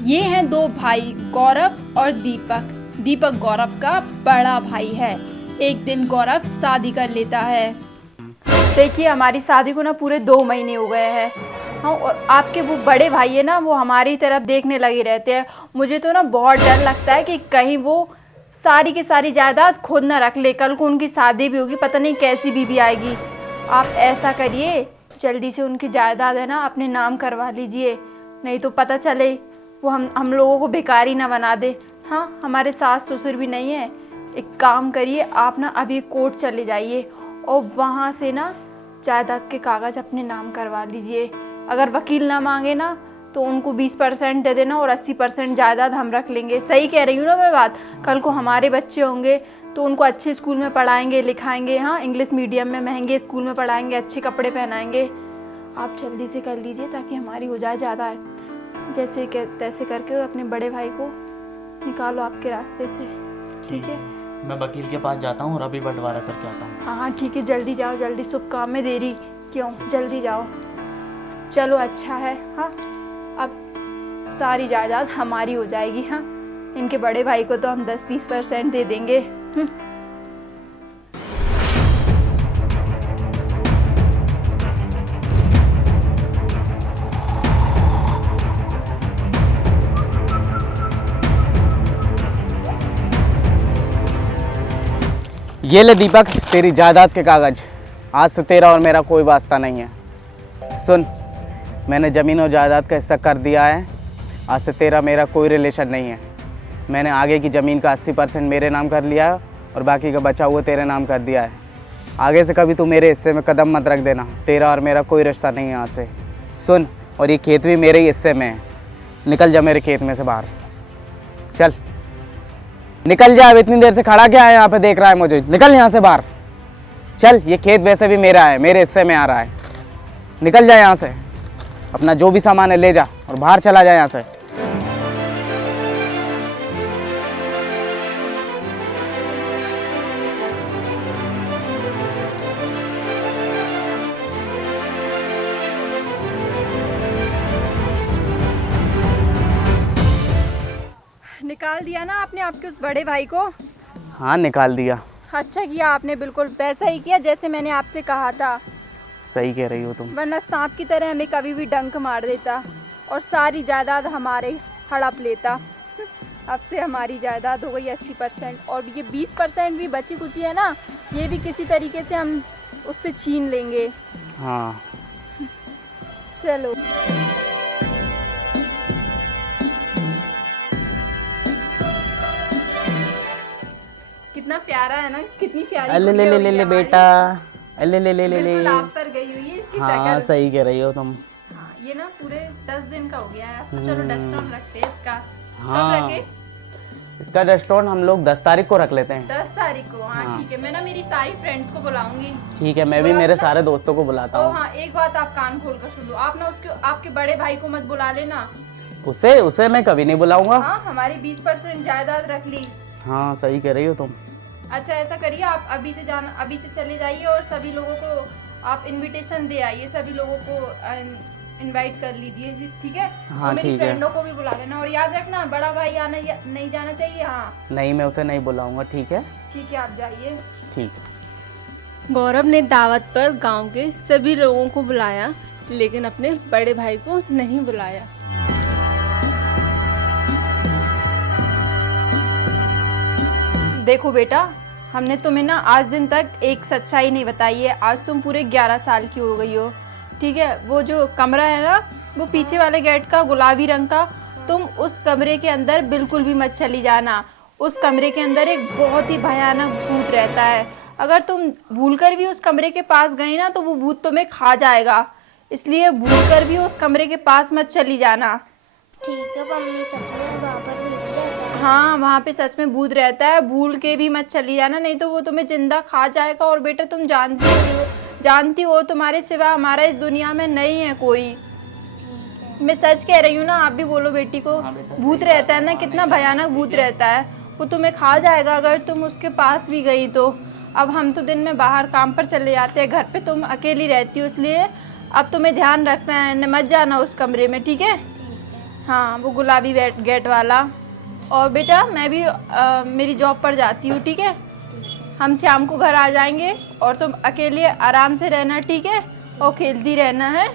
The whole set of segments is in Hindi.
ये हैं दो भाई, गौरव और दीपक। दीपक गौरव का बड़ा भाई है। एक दिन गौरव शादी कर लेता है। देखिए हमारी शादी को ना पूरे 2 महीने हो गए हैं। हाँ, और आपके वो बड़े भाई है ना, वो हमारी तरफ देखने लगे रहते हैं। मुझे तो ना बहुत डर लगता है कि कहीं वो सारी की सारी जायदाद खुद ना रख ले। कल को उनकी शादी भी होगी, पता नहीं कैसी बीवी आएगी। आप ऐसा करिए, जल्दी से उनकी जायदाद है ना अपने नाम करवा लीजिए, नहीं तो पता चले वो हम लोगों को भिखारी ना बना दे। हाँ, हमारे सास ससुर भी नहीं है। एक काम करिए, आप ना अभी कोर्ट चले जाइए और वहाँ से ना जायदाद के कागज़ अपने नाम करवा लीजिए। अगर वकील ना मांगे ना तो उनको 20% दे देना और 80% जायदाद हम रख लेंगे। सही कह रही हूँ ना मैं बात? कल को हमारे बच्चे होंगे तो उनको अच्छे स्कूल में पढ़ाएंगे लिखाएंगे। हाँ, इंग्लिश मीडियम में महंगे स्कूल में पढ़ाएंगे, अच्छे कपड़े पहनाएंगे। आप जल्दी से कर लीजिए ताकि हमारी हो जाए ज़्यादा। जैसे तैसे करके अपने बड़े भाई को निकालो आपके रास्ते से, ठीक है? मैं वकील के पास जाता हूँ और अभी बंटवारा करके आता हूँ। हाँ ठीक है, जल्दी जाओ, जल्दी। शुभ काम में देरी क्यों, जल्दी जाओ। चलो अच्छा है। हाँ, अब सारी जायदाद हमारी हो जाएगी। हाँ, इनके बड़े भाई को तो हम 10-20% दे देंगे। ये ले दीपक, तेरी जायदाद के कागज। आज से तेरा और मेरा कोई वास्ता नहीं है। सुन, मैंने ज़मीन और जायदाद का हिस्सा कर दिया है। आज से तेरा मेरा कोई रिलेशन नहीं है। मैंने आगे की ज़मीन का 80% मेरे नाम कर लिया है और बाकी का बचा हुआ तेरे नाम कर दिया है। आगे से कभी तू मेरे हिस्से में कदम मत रख देना। तेरा और मेरा कोई रिश्ता नहीं है यहाँ से। सुन, और ये खेत भी मेरे ही हिस्से में है। निकल जा मेरे खेत में से बाहर, चल निकल जा। अब इतनी देर से खड़ा क्या है यहाँ पे देख रहा है मुझे? निकल यहाँ से बाहर, चल। ये खेत वैसे भी मेरा है, मेरे हिस्से में आ रहा है। निकल जा यहाँ से, अपना जो भी सामान है ले जा और बाहर चला जा यहाँ से। निकाल दिया ना आपने आपके उस बड़े भाई को? हाँ, निकाल दिया। अच्छा किया आपने, बिल्कुल वैसा ही किया जैसे मैंने आपसे कहा था। सही कह रही हो तुम। वरना सांप की तरह हमें कभी भी डंक मार देता और सारी जायदाद हमारे हड़प लेता। अब से हमारी जायदाद हो गई 80% और ये 20% भी बची कुची है ना, ये भी किसी तरीके से हम उससे छीन लेंगे। हाँ चलो। कितना प्यारा है ना, कितनी प्यारी। ले ले ले ले ले बेटा, ले ले ले ले ले। बिल्कुल आप पर गई हुई है इसकी हाँ, शक्ल। सही कह रही हो तुम। हाँ, ये ना पूरे 10 दिन का हो गया है। अब चलो डस्ट ऑन रखते हैं इसका। हाँ। कब रखे? इसका डस्टोन हम लोग 10 तारीख को रख लेते हैं। 10 तारीख को? हाँ ठीक है, मैं ना मेरी सारी फ्रेंड्स को बुलाऊंगी। ठीक है, मैं भी मेरे सारे दोस्तों को बुलाता हूँ। हाँ, एक बात आप कान खोल कर सुन लो, आप ना उसके आपके बड़े भाई को मत बुला लेना। उसे मैं कभी नहीं बुलाऊंगा। हाँ, हमारी 20% जायदाद रख ली। हाँ, सही कह रही हो तुम। अच्छा ऐसा करिए, आप अभी से जाना, अभी से चले जाइए और सभी लोगों को आप इनविटेशन दे आइए। सभी लोगों को इनवाइट कर लीजिए, ठीक है? हाँ, और मेरी ठीक है। फ्रेंडों को भी बुला लेना और याद रखना बड़ा भाई आना नहीं जाना चाहिए। हाँ नहीं, मैं उसे नहीं बुलाऊंगा। ठीक है, ठीक है, आप जाइए। ठीक। गौरव ने दावत पर गांव के सभी लोगों को बुलाया, लेकिन अपने बड़े भाई को नहीं बुलाया। देखो बेटा, हमने तुम्हें ना आज दिन तक एक सच्चाई नहीं बताई है। आज तुम पूरे 11 साल की हो गई हो, ठीक है? वो जो कमरा है ना, वो पीछे वाले गेट का गुलाबी रंग का, तुम उस कमरे के अंदर बिल्कुल भी मत चली जाना। उस कमरे के अंदर एक बहुत ही भयानक भूत रहता है। अगर तुम भूलकर भी उस कमरे के पास गई ना तो वो भूत तुम्हें खा जाएगा। इसलिए भूलकर भी उस कमरे के पास मत चली जाना। ठीक है मम्मी, सच में वहाँ पर भूत रहता है? हाँ, वहाँ पे सच में भूत रहता है। भूल के भी मत चली जाना, नहीं तो वो तुम्हें जिंदा खा जाएगा। और बेटा तुम जानती हो तुम्हारे सिवा हमारा इस दुनिया में नहीं है कोई। मैं सच कह रही हूँ ना, आप भी बोलो बेटी को। भूत रहता है ना, कितना भयानक भूत रहता है। वो तुम्हें खा जाएगा अगर तुम उसके पास भी गई तो। अब हम तो दिन में बाहर काम पर चले जाते हैं, घर पे तुम अकेली रहती हो, इसलिए अब तुम्हें ध्यान रखना है, मत जाना उस कमरे में, ठीक है? हाँ, वो गुलाबी गेट वाला। और बेटा मैं भी मेरी जॉब पर जाती हूँ, ठीक है? हम शाम को घर आ जाएंगे और तुम अकेले आराम से रहना, ठीक है? और खेलती रहना है।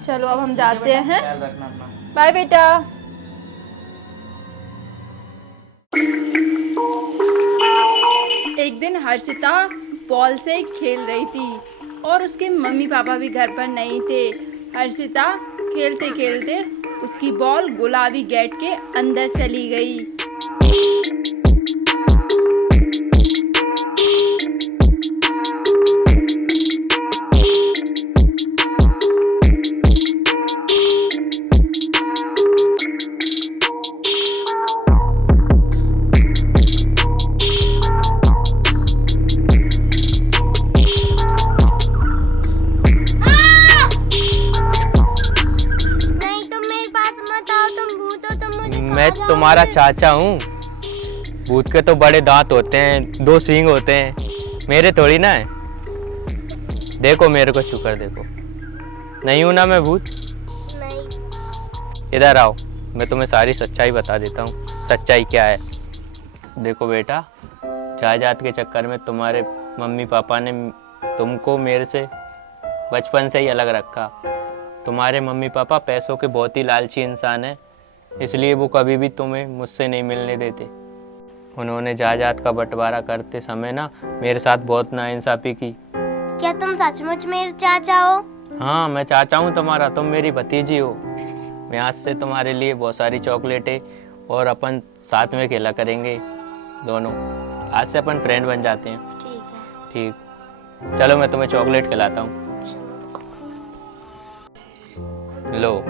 चलो अब हम जाते हैं। बाय बेटा। एक दिन हर्षिता बॉल से खेल रही थी और उसके मम्मी पापा भी घर पर नहीं थे। हर्षिता खेलते खेलते उसकी बॉल गुलाबी गेट के अंदर चली गई। नहीं तुम मेरे पास मत आओ, तुम भूत हो, तुम मुझे मैं तुम्हारा चाचा हूँ। भूत के तो बड़े दांत होते हैं, 2 सींग होते हैं, मेरे थोड़ी ना है। देखो मेरे को छू कर देखो, नहीं हूँ ना मैं भूत। नहीं। इधर आओ, मैं तुम्हें सारी सच्चाई बता देता हूँ। सच्चाई क्या है? देखो बेटा, जायदाद के चक्कर में तुम्हारे मम्मी पापा ने तुमको मेरे से बचपन से ही अलग रखा। तुम्हारे मम्मी पापा पैसों के बहुत ही लालची इंसान हैं, इसलिए वो कभी भी तुम्हें मुझसे नहीं मिलने देते। उन्होंने जायदाद का बंटवारा करते समय ना मेरे साथ बहुत नाइंसाफ़ी की। क्या तुम सचमुच मेरे चाचा हो? हाँ, मैं चाचा हूँ तुम्हारा, तुम मेरी भतीजी हो। मैं आज से तुम्हारे लिए बहुत सारी चॉकलेटें और अपन साथ में खेला करेंगे दोनों। आज से अपन फ्रेंड बन जाते हैं। ठीक है। ठीक, चलो मैं तुम्हें चॉकलेट खिलाता हूँ। लो।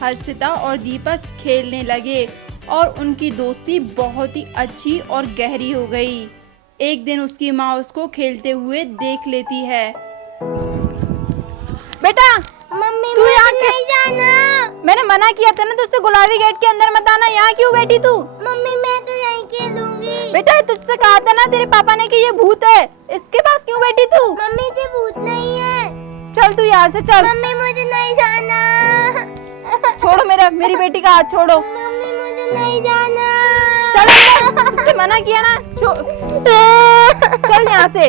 हर्षिता और दीपक खेलने लगे और उनकी दोस्ती बहुत ही अच्छी और गहरी हो गई। एक दिन उसकी माँ उसको खेलते हुए देख लेती है। बेटा मम्मी तू मुझे यहाँ नहीं जाना। मैंने मना किया था ना तुझसे गुलाबी गेट के अंदर मत आना। यहाँ क्यों बैठी तू? मम्मी मैं तो यहीं खेलूंगी। बेटा तुझसे कहा था ना तेरे पापा ने कि ये भूत है, इसके पास क्यों बैठी तू? मम्मी ये भूत नहीं है। चल तू यहाँ से चल। मम्मी मुझे नहीं जाना। छोड़ो मेरी बेटी का हाथ छोड़ो। मम्मी मुझे नहीं जाना। चल तुझसे मना किया ना, चल यहाँ से।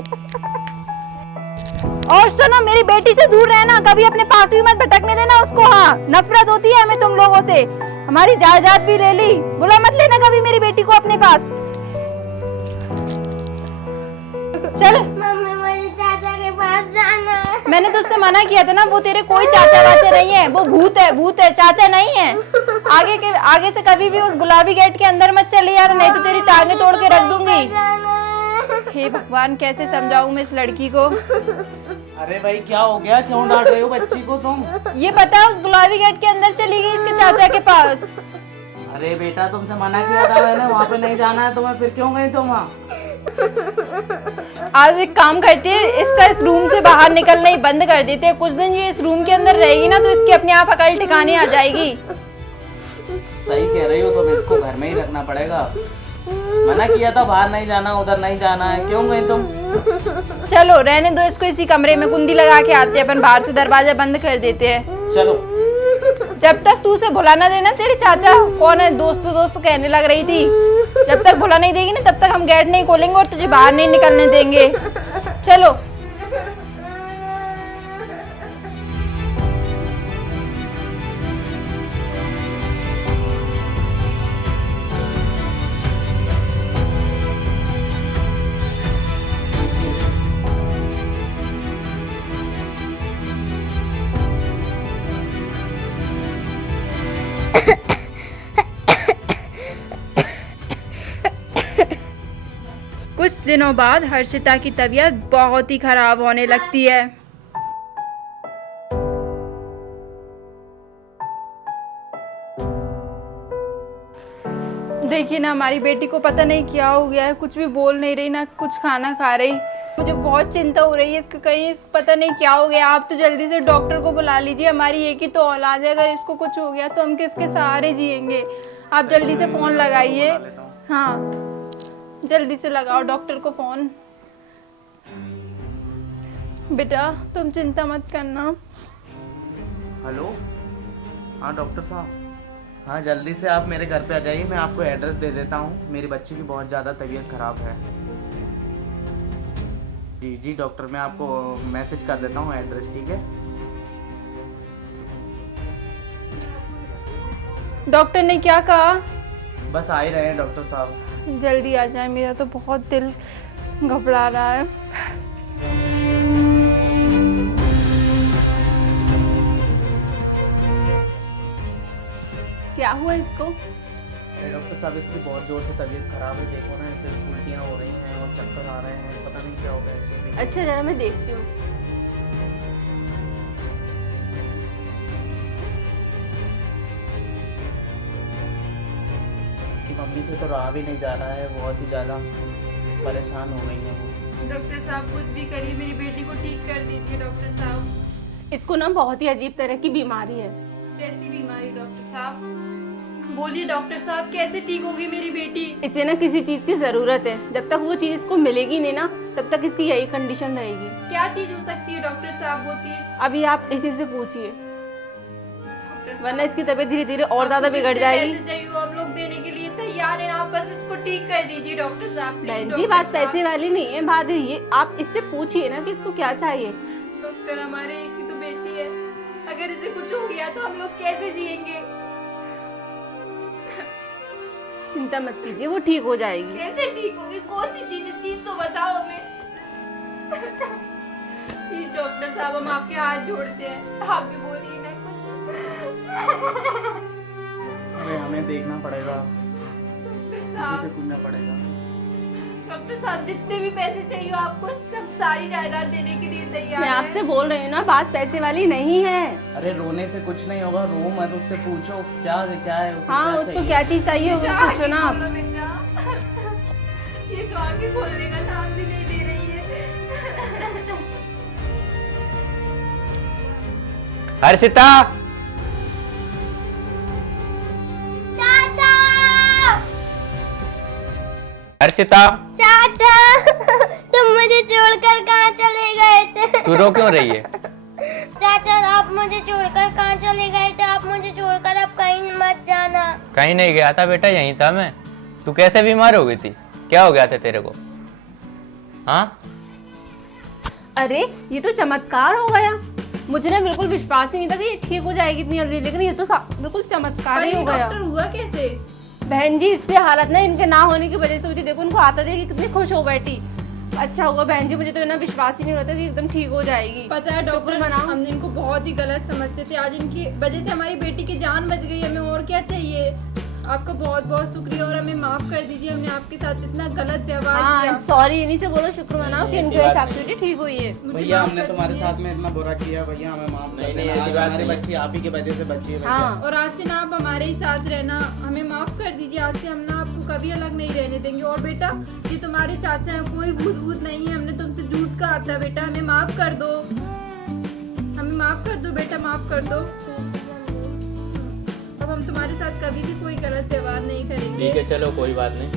और सुनो मेरी बेटी से दूर रहना, कभी अपने पास भी मत भटकने देना उसको। हाँ नफरत होती है हमें तुम लोगों से। हमारी जायदाद भी ले ली, बुला मत लेना कभी मेरी बेटी को अपने पास। चल मम्मी मुझे चाचा के पास जाना है। मैंने तुझसे मना किया था ना, वो तेरे कोई चाचा वाचा नहीं है, वो भूत है, चाचा नहीं है। आगे से कभी भी उस गुलाबी गेट के अंदर मत चली यार, नहीं तो तेरी टांगे तोड़ के रख दूंगी। हे भगवान कैसे समझाऊं मैं इस लड़की को। अरे भाई क्या हो गया, क्यों डांट रहे हो बच्ची को तुम? ये पता है उस गुलाबी गेट के अंदर चली गई इसके चाचा के पास। अरे बेटा तुमसे मना किया था मैंने, वहाँ पे नहीं जाना है तुम्हें, फिर क्यों गई तुम वहाँ? आज एक काम करते हैं, इसका इस रूम से बाहर निकलना ही बंद कर देते हैं। कुछ दिन ये इस रूम के अंदर रहेगी ना तो इसकी अपने आप अकल ठिकाने आ जाएगी। सही कह रही हो, तो इसको घर में ही रखना पड़ेगा। मना किया था बाहर नहीं जाना, उधर नहीं जाना है, क्यों गई तुम? चलो रहने दो इसको, इसी कमरे में कुंडी लगा के आते हैं अपन, बाहर से दरवाजा बंद कर देते हैं। चलो। जब तक तू उसे भुला ना देना, तेरे चाचा कौन है दोस्त कहने लग रही थी, जब तक भुला नहीं देगी ना तब तक हम गेट नहीं खोलेंगे और तुझे बाहर नहीं निकलने देंगे। चलो दिनों बाद हर्षिता की तबीयत बहुत ही खराब होने लगती है। देखिए ना, हमारी बेटी को पता नहीं क्या हो गया है, कुछ भी बोल नहीं रही, ना कुछ खाना खा रही। मुझे बहुत चिंता हो रही है इसको, कहीं इसको पता नहीं क्या हो गया। आप तो जल्दी से डॉक्टर को बुला लीजिए, हमारी एक ही तो औलाद है, अगर इसको कुछ हो गया तो हम किसके सहारे जिएंगे। आप जल्दी से फ़ोन लगाइए। हाँ, जल्दी से लगाओ डॉक्टर को फ़ोन। बेटा तुम चिंता मत करना। हेलो, हाँ डॉक्टर साहब, हाँ जल्दी से आप मेरे घर पे आ जाइए, मैं आपको एड्रेस दे देता हूँ। मेरी बच्ची की बहुत ज़्यादा तबीयत ख़राब है। जी जी डॉक्टर, मैं आपको मैसेज कर देता हूँ एड्रेस, ठीक है? डॉक्टर ने क्या कहा? बस आ ही रहे हैं डॉक्टर साहब। जल्दी आ जाए, मेरा तो बहुत दिल घबरा रहा है। क्या हुआ इसको? अरे डॉक्टर साहब, इसकी बहुत ज़ोर से तबीयत ख़राब है। देखो ना, इसे उल्टियाँ हो रही हैं और चक्कर आ रहे हैं, पता नहीं क्या हो गया इसे। अच्छा जरा मैं देखती हूँ। उसकी मम्मी से तो रहा भी नहीं जा रहा है, बहुत ही ज़्यादा परेशान हो गई है वो। डॉक्टर साहब कुछ भी करिए, मेरी बेटी को ठीक कर दीजिए डॉक्टर साहब। इसको ना बहुत ही अजीब तरह की बीमारी है। कैसी बीमारी डॉक्टर साहब? बोलिए डॉक्टर साहब, कैसे ठीक होगी मेरी बेटी? इसे ना किसी चीज की जरूरत है, जब तक वो चीज इसको मिलेगी नहीं ना तब तक इसकी यही कंडीशन रहेगी। क्या चीज हो सकती है डॉक्टर साहब वो चीज? अभी आप इसी से पूछिए, डॉक्टर साहब, वरना इसकी तबीयत धीरे धीरे और ज्यादा आपको बिगड़ जितने जाएगी। पैसे चाहिए वो हम लोग देने के लिए तैयार हैं, आप बस इसको ठीक कर दीजिए डॉक्टर साहब। प्लीज बहन जी, डॉक्टर बात साहब। पैसे वाली नहीं है, बात ये आप इससे पूछिए ना कि इसको क्या चाहिए। डॉक्टर, हमारे एक ही तो बेटी है, अगर इसे कुछ हो गया तो हम लोग कैसे जिएंगे? चिंता मत कीजिए, वो ठीक हो जाएगी। कैसे ठीक होगी? कौन सी चीज है? चीज तो बताओ हमें। प्लीज डॉक्टर साहब, हम आपके हाथ जोड़ते हैं, आप भी बोलिए ना कुछ। अरे हमें देखना पड़ेगा, डॉक्टर किसी साहब, से पूछना पड़ेगा। डॉक्टर साहब, जितने भी पैसे चाहिए आपको, सब सारी जायदाद देने के लिए तैयार मैं हैं। आपसे बोल रही हूँ ना, बात पैसे वाली नहीं है। अरे रोने से कुछ नहीं होगा, रो मत, उससे पूछो क्या है उसे, हाँ, क्या उसको चाहिए? क्या चीज चाहिए वो बेटा, पूछो ना आगे आप। बोलो बेटा। ये तो आगे खोलने का नाम भी नहीं ले रही है। हर्षिता, चाचा हर्षिता, चाचा तुम मुझे छोड़कर कहाँ चले गए थे? तू रो क्यों रही है? चाचा आप मुझे छोड़कर कहाँ चले गए थे? आप मुझे छोड़कर अब कहीं मत जाना। कहीं नहीं गया था बेटा, यहीं था मैं। तू कैसे बीमार हो गई थी? क्या हो गया था तेरे को? हाँ, अरे ये तो चमत्कार हो गया। मुझे ना बिल्कुल विश्वास ही नहीं था कि ये ठीक हो जाएगी इतनी जल्दी, लेकिन ये तो बिल्कुल चमत्कार ही हो गया। डॉक्टर हुआ कैसे? बहन जी, इसकी हालत ना इनके ना होने की वजह से हुई थी। देखो उनको आता था कि कितनी खुश हो बैठी। अच्छा होगा बहन जी, मुझे तो ना विश्वास ही नहीं होता कि एकदम ठीक हो जाएगी। पता है शुक्र डॉक्टर, मनाओ। हम इनको बहुत ही गलत समझते थे, आज इनकी वजह से हमारी बेटी की जान बच गई। हमें और क्या चाहिए? आपका बहुत बहुत शुक्रिया और हमें माफ कर दीजिए, हमने आपके साथ इतना गलत व्यवहार हाँ, किया। सॉरी, इन्हीं से बोलो शुक्र मनाओ कि इनके हिसाब से ठीक हुई है। मुझे भैया माफ हमने कर तुम्हारे दीजिए। साथ में इतना बुरा किया, भैया हमें माफ कर नहीं, देना। ऐसी आज बात हमारी नहीं। बच्ची आप ही की वजह से बची है भैया। हाँ, और आज से ना आप हमारे ही साथ रहना, हमें माफ कर दीजिए। आज से हम ना आपको कभी अलग नहीं रहने देंगे। और बेटा, ये तुम्हारे चाचा हैं, कोई भूत भूत नहीं है, हमने तुमसे झूठ कहा था। बेटा हमें माफ कर दो, हमें माफ कर दो बेटा, माफ कर दो। अब हम तुम्हारे साथ कभी भी कोई गलत व्यवहार नहीं करेंगे। ठीक है, चलो कोई बात नहीं।